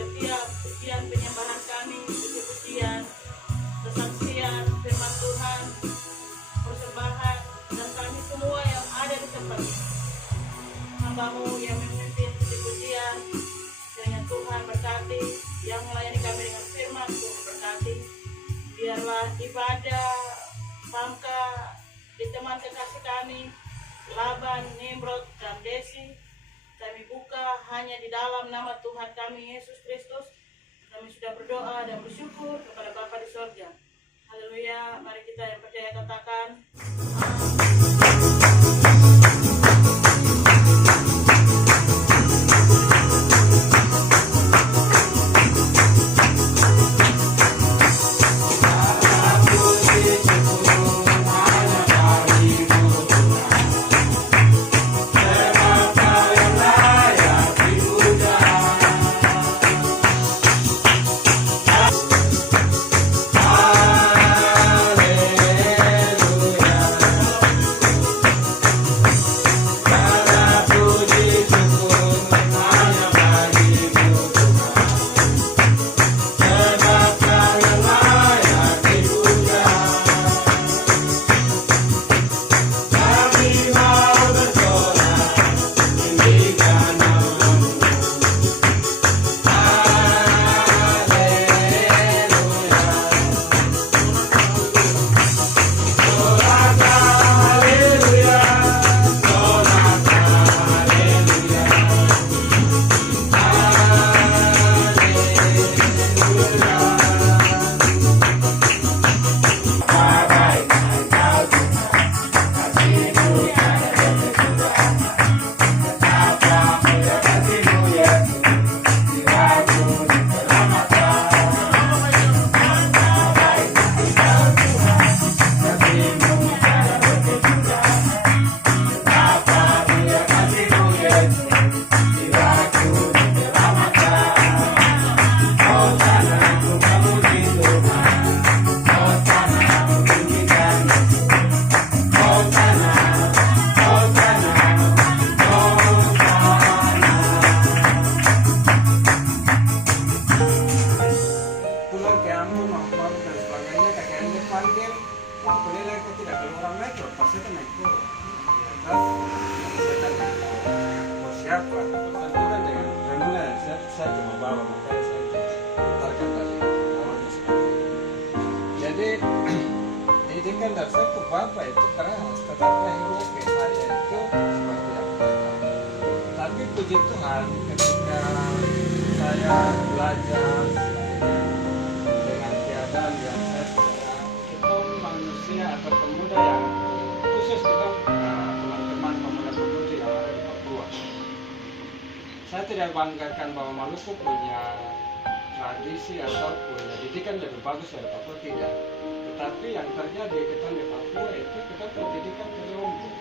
setiap pujian penyembahan kami, puji-pujian, kesaksian, firman Tuhan, persembahan, dan kami semua yang ada di tempat ini. Hamba-Mu yang memimpin puji-pujian, kiranya Tuhan berkati, yang melayani kami dengan firman Tuhan berkati. Biarlah ibadah Bangka di teman kekasih kami, Laban, Nimrod, dan Desi, kami buka hanya di dalam nama Tuhan kami Yesus Kristus. Kami sudah berdoa dan bersyukur kepada Bapa di sorga. Haleluya. Mari kita yang percaya katakan didikan dari satu bapak itu keras, tetapi akhirnya ke saya itu seperti apa. Tapi puji Tuhan ketika saya belajar dengan keadaan yang saya sekarang, kita manusia atau pemuda yang khusus kita teman-teman pemuda-pemudi yang ada di Papua. Saya tidak banggakan bahwa Maluku punya tradisi atau punya didikan lebih bagus dari Papua, tidak. Tetapi yang terjadi kita di Papua itu kita pendidikan ke Lombok.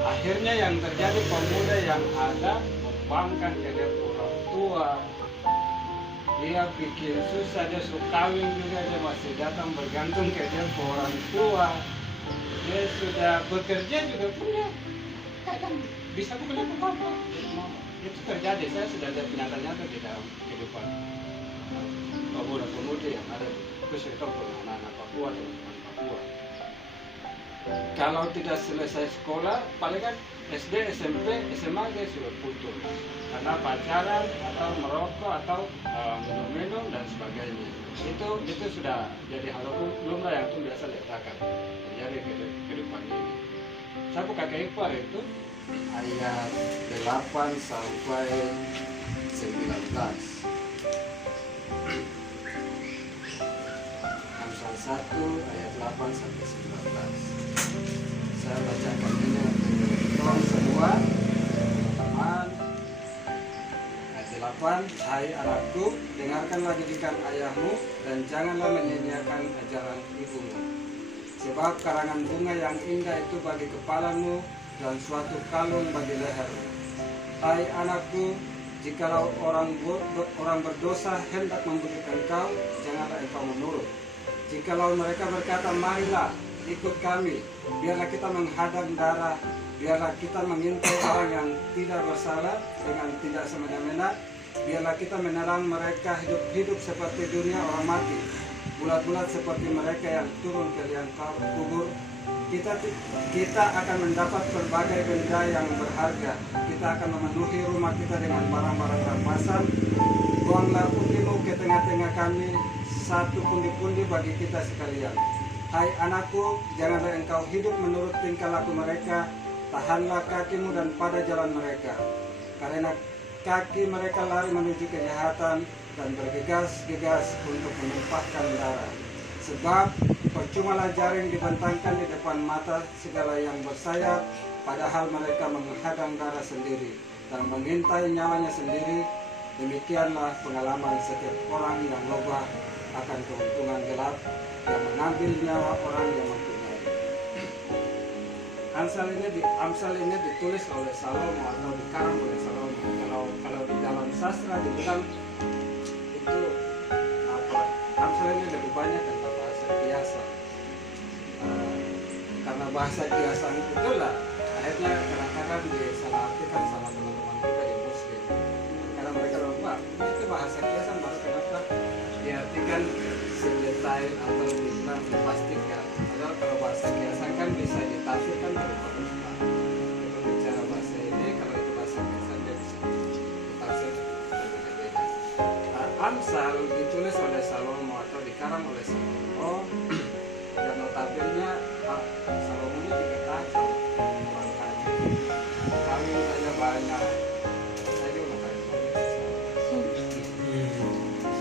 Akhirnya yang terjadi pemuda yang ada membangkang ke dia orang tua. Dia bikin susah, dia suka kawin juga, dia masih datang bergantung ke dia orang tua. Dia sudah bekerja juga punya, kadang bisa bekerja ke Papua. Itu terjadi, saya sudah lihat nyata-nyata di dalam kehidupan pemuda-pemudi yang ada di khusus itu anak-anak Papua dan teman Papua. Kalau tidak selesai sekolah, paling kan SD, SMP, SMA dia sudah putus karena pacaran atau merokok atau minum-minum dan sebagainya. Itu sudah jadi hal lumrah yang itu biasa letakkan terjadi kehidupan ini. Saya buka kehidupan itu ayat 8 sampai 19. 1 ayat 8 sampai 19. Saya bacakan ini untuk semua teman. Ayat 8, hai anakku, dengarkanlah didikan ayahmu dan janganlah menyia-nyiakan ajaran ibumu. Sebab karangan bunga yang indah itu bagi kepalamu dan suatu kalung bagi lehermu. Hai anakku, jikalau orang berdosa hendak membujuk engkau, janganlah engkau menurut. Jikalau mereka berkata, marilah ikut kami, biarlah kita menghadang darah biarlah kita mengintai orang yang tidak bersalah dengan tidak semena-mena. Biarlah kita menelan mereka hidup-hidup seperti dunia orang mati, bulat-bulat seperti mereka yang turun ke liang kubur. Kita akan mendapat berbagai benda yang berharga. Kita akan memenuhi rumah kita dengan barang-barang rampasan. Buanglah undimu ke tengah-tengah kami, satu pundi-pundi bagi kita sekalian. Hai anakku, janganlah engkau hidup menurut tingkah laku mereka. Tahanlah kakimu dan pada jalan mereka, karena kaki mereka lari menuju kejahatan dan bergegas-gegas untuk menumpahkan darah. Sebab percumalah jaring dibentangkan di depan mata segala yang bersayap, padahal mereka menghadang darah sendiri dan mengintai nyawanya sendiri. Demikianlah pengalaman setiap orang yang lobah akan keuntungan gelap, yang mengambil nyawa orang yang mempunyai. Amsal ini ditulis oleh Salomo atau dikarang oleh Salomo. Kalau di dalam sastra dibilang itu apa? Amsal ini lebih banyak tentang bahasa kiasan. Karena bahasa kiasan itulah akhirnya kadang-kadang disalahartikan sama teman-teman kita di Muslim. Karena mereka lupa itu bahasa kiasan, bahasa kenapa diartikan sedetail atau dibilang dipastikan. Padahal kalau bahasa kiasan kan bisa ditafsirkan berupa-rupa. Itu bicara bahasa ini, kalau itu bahasa kiasan dia bisa ditafsir berbeda-beda. Amsal ditulis oleh Salomo atau dikarang oleh Salomo, dan notabene Salomo ini diketahui orang kaya. Kami saja banyak. Saya juga kaya.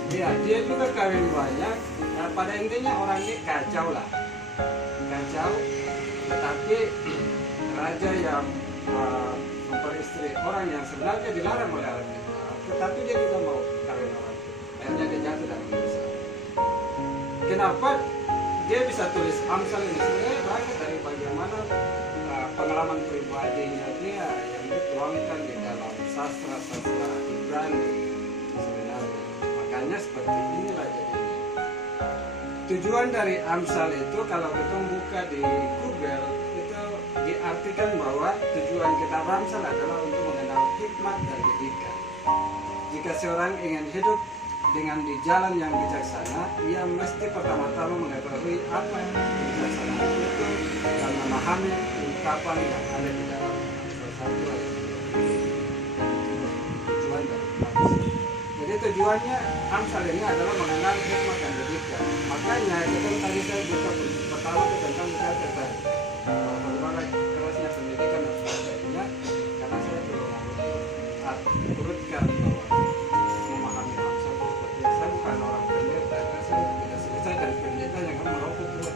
Iya, dia juga kawin banyak. Nah, pada intinya orang ini kacau lah, kacau. Tetapi raja yang memperistri orang yang sebenarnya dilarang oleh Alkitab, tetapi dia juga mau kawin orang itu. Akhirnya dia jatuh dalam dosa. Kenapa dia bisa tulis Amsal ini? Sebenarnya banyak dari bagaimana pengalaman pribadinya dia yang dituangkan di dalam sastra-sastra Ibrani sebenarnya. Makanya seperti inilah jadinya. Tujuan dari Amsal itu kalau kita buka di Google itu diartikan bahwa tujuan kitab Amsal adalah untuk mengenal hikmat dan didikan. Jika seorang ingin hidup dengan di jalan yang bijaksana, ia mesti pertama-tama mengetahui apa yang kebijaksanaan itu dan memahami ungkapan yang ada di dalam Amsal 1 ayat 2. Tujuan dari Amsal. Jadi tujuannya Amsal ini adalah mengenal hikmat dan didikan. Makanya itu tadi saya buka pertama itu tentang kata bagaimana kerasnya pendidikan dan sebagainya, karena saya perlu turutkan bahwa memahami Amsal itu seperti saya bukan orang pendeta, saya tidak selesai dari pendeta yang kan merokok buat.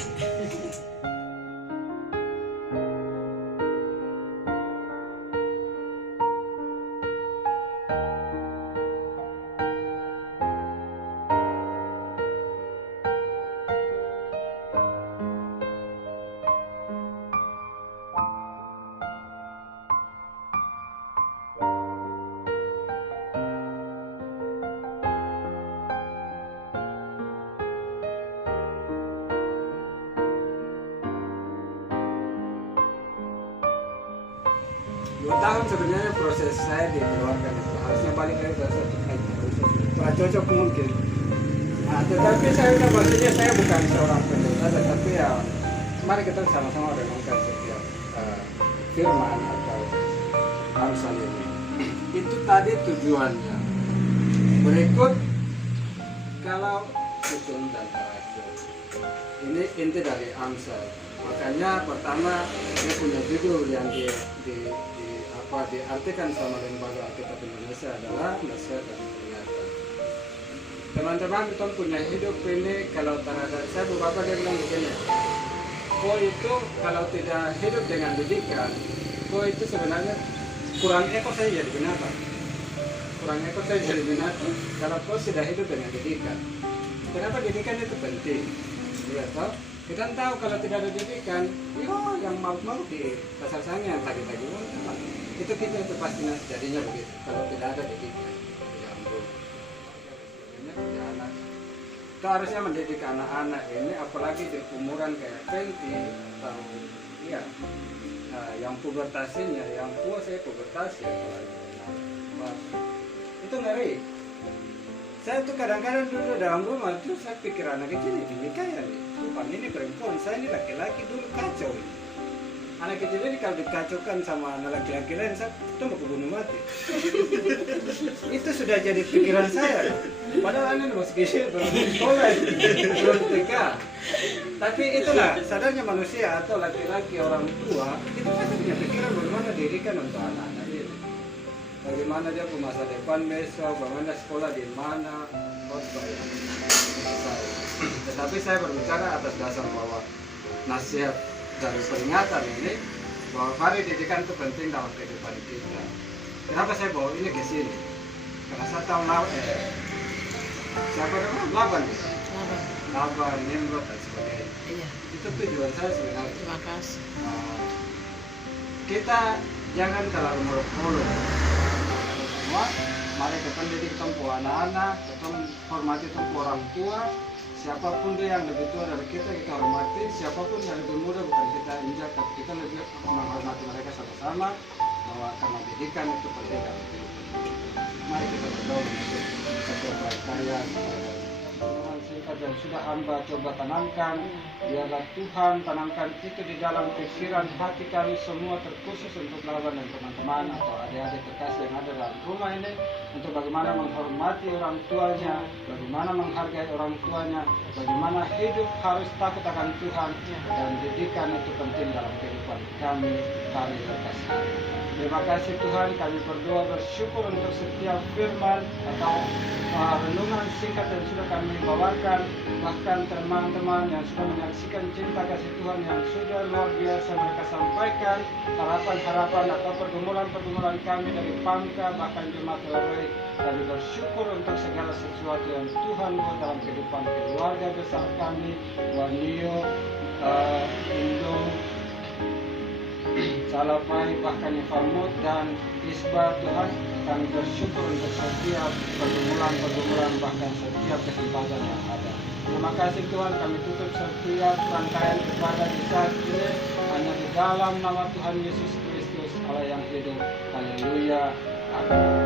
Dua tahun sebenarnya proses saya di keluarga itu harusnya balik lagi ke satu kurang cocok mungkin. Nah, tetapi saya udah maksudnya saya bukan seorang pendeta, tetapi ya mari kita sama-sama renungkan setiap firman atau Amsal ini. Itu tadi tujuannya. Berikut kalau sukun dan teratur. Ini inti dari Amsal. Makanya pertama dia punya judul yang diartikan sama Lembaga Alkitab Indonesia adalah nasihat dan peringatan. Teman-teman, kita punya hidup ini kalau terhadap saya beberapa dia bilang begini, kau itu kalau tidak hidup dengan didikan, kau itu sebenarnya kurang ekor saya jadi binatang. Kurang ekor saya jadi binatang kalau kau sudah hidup dengan didikan. Kenapa didikan itu penting? Ya, toh? Kita tahu kalau tidak ada didikan, yang mau di pasar sange yang tadi-tadi itu kita itu pasti jadinya begitu. Kalau tidak ada didikan, yang punya anak, kita harusnya mendidik anak-anak ini, apalagi di umuran kayak 20 tahun, ya Nah, yang pubertasinya, yang tua saya pubertasi apalagi. Nah, itu ngeri. Saya tuh kadang-kadang dulu dalam rumah tuh saya pikir anak kecil ini kayak nih, sumpah ini perempuan, saya ini laki-laki dulu kacau ini. Anak kecil ini kalau dikacaukan sama anak laki-laki lain, saya itu mau kebunuh mati. Itu sudah jadi pikiran saya. Padahal anak masih kecil, belum sekolah, belum TK. Tapi itulah sadarnya manusia atau laki-laki orang tua itu pasti punya pikiran bagaimana didikan untuk anak-anak ini. Bagaimana dia punya masa depan besok, bagaimana sekolah di mana, khotbah yang besar. Tetapi saya berbicara atas dasar bahwa nasihat dari peringatan ini bahwa hari didikan itu penting dalam kehidupan kita. Kenapa saya bawa ini ke sini? Karena saya tahu siapa namanya Laban, Laban, Nimrod dan sebagainya. Iya. Itu tujuan saya sebenarnya. Terima kasih. Kita jangan terlalu muluk-muluk. Semua, mari kita pendidik tempuh anak-anak, kita hormati tempuh orang tua. Siapapun dia yang lebih tua dari kita hormati. Siapapun yang lebih muda bukan kita injak, tapi kita lebih menghormati mereka sama-sama. Bahwa karena didikan itu penting dalam kehidupan. Mari kita berdoa untuk setiap karya singkat yang sudah hamba coba tanamkan. Biarlah Tuhan tanamkan itu di dalam pikiran hati kami semua, terkhusus untuk Laban dan teman-teman atau adik-adik terkasih yang ada dalam rumah ini, untuk bagaimana menghormati orang tuanya, bagaimana menghargai orang tuanya, bagaimana hidup harus takut akan Tuhan, dan didikan itu penting dalam kehidupan kami hari lepas hari. Terima kasih Tuhan, kami berdoa bersyukur untuk setiap firman atau renungan singkat yang sudah kami bawakan, bahkan teman-teman yang sudah menyaksikan cinta kasih Tuhan yang sudah luar biasa mereka sampaikan, harapan-harapan atau pergumulan-pergumulan kami dari Pangka bahkan jemaat Lorei. Kami bersyukur untuk segala sesuatu yang Tuhan buat dalam kehidupan keluarga besar kami, Wanio, Indo, Salapai, bahkan Farmut dan Isba. Tuhan, kami bersyukur untuk setiap pergumulan bahkan setiap kesempatan yang ada. Terima kasih Tuhan, kami tutup setiap rangkaian ibadah di saat ini hanya di dalam nama Tuhan Yesus Kristus Allah yang hidup. Haleluya. Amin.